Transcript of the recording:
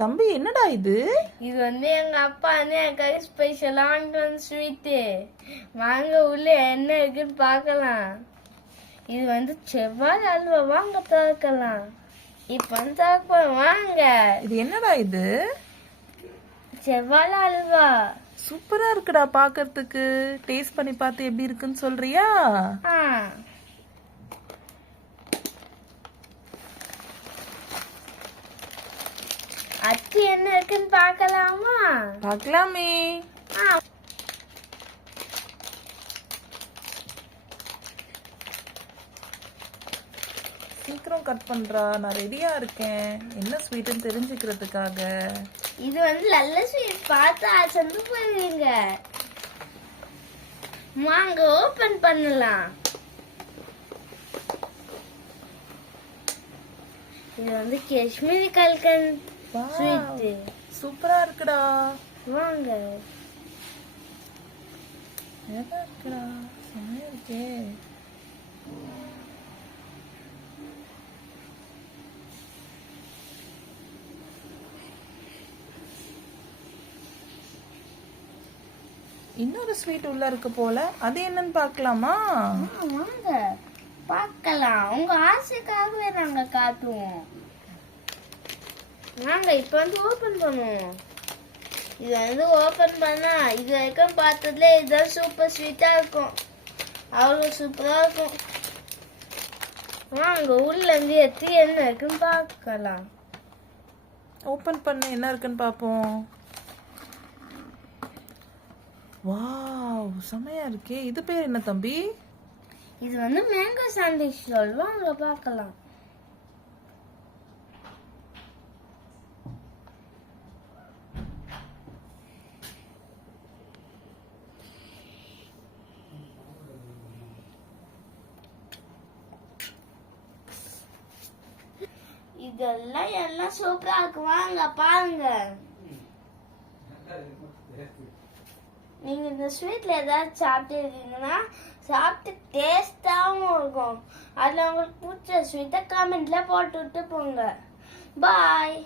தம்பி என்னடா இது? இது எங்க அப்பா எனக்காக ஸ்பெஷலா வாங்கிட்டு வந்து ஸ்வீட்டு. வாங்க உள்ள என்ன இருக்குன்னு பார்க்கலாம். இது செவ்வாழை அல்வா, வாங்க பார்க்கலாம். இப்ப பார்ப்போம் வாங்க. இது என்னடா இது? செவ்வாழை அல்வா. சூப்பரா இருக்குடா பாக்கிறதுக்கு. டேஸ்ட் பண்ணி பார்த்து எப்படி இருக்குன்னு சொல்றியா? அச்சி என்ன இருக்குன்னு பார்க்கலாமா? பார்க்கலாமே. சீக்கிரம் கட் பண்றா, நான் ரெடியா இருக்கேன். என்ன ஸ்வீட்னு தெரிஞ்சுக்கிறதுக்காக. இது நல்ல ஸ்வீட், பார்த்தா சந்து போயிருவீங்க. வாங்க ஓபன் பண்ணலாம். இது காஷ்மீரி கல்கண்ட் ஸ்வீட். சூப்பரா இருக்குடா. வாங்க. நல்லா இருக்குடா, செமையா இருக்கே. இன்னொரு ஸ்வீட் உள்ள இருக்கு போல, அது என்னன்னு பார்க்கலாமா? வாங்க பார்க்கலாம். உங்க ஆசைக்காகவே நாங்க காட்டுவோம். வாங்க இப்ப ஓபன் பண்ணுவோம். இது ஓபன் பண்ணா இது வரைக்கும் பார்த்ததுல இதுதான் சூப்பர் ஸ்வீட்டா இருக்கும். அவ்வளவு சூப்பரா இருக்கும். வாங்க உள்ள எடுத்து என்ன இருக்குன்னு பார்க்கலாம். ஓபன் பண்ண என்ன இருக்குன்னு பார்ப்போம். வாவ், செமையா இருக்கே. இது பேர் என்ன தம்பி? இது மேங்கோ சாண்ட்விச் ரோல். வாங்க பார்க்கலாம். இதெல்லாம் எல்லாம் சூப்பரா இருக்கு. வாங்க பாருங்க. நீங்க இந்த ஸ்வீட்ல ஏதாவது சாப்பிட்டு இருக்கீங்கன்னா சாப்பிட்டு டேஸ்டாவும் இருக்கும். அதுல உங்களுக்கு பிடிச்ச ஸ்வீட்டை கமெண்ட்ல போட்டு விட்டு போங்க. பாய்.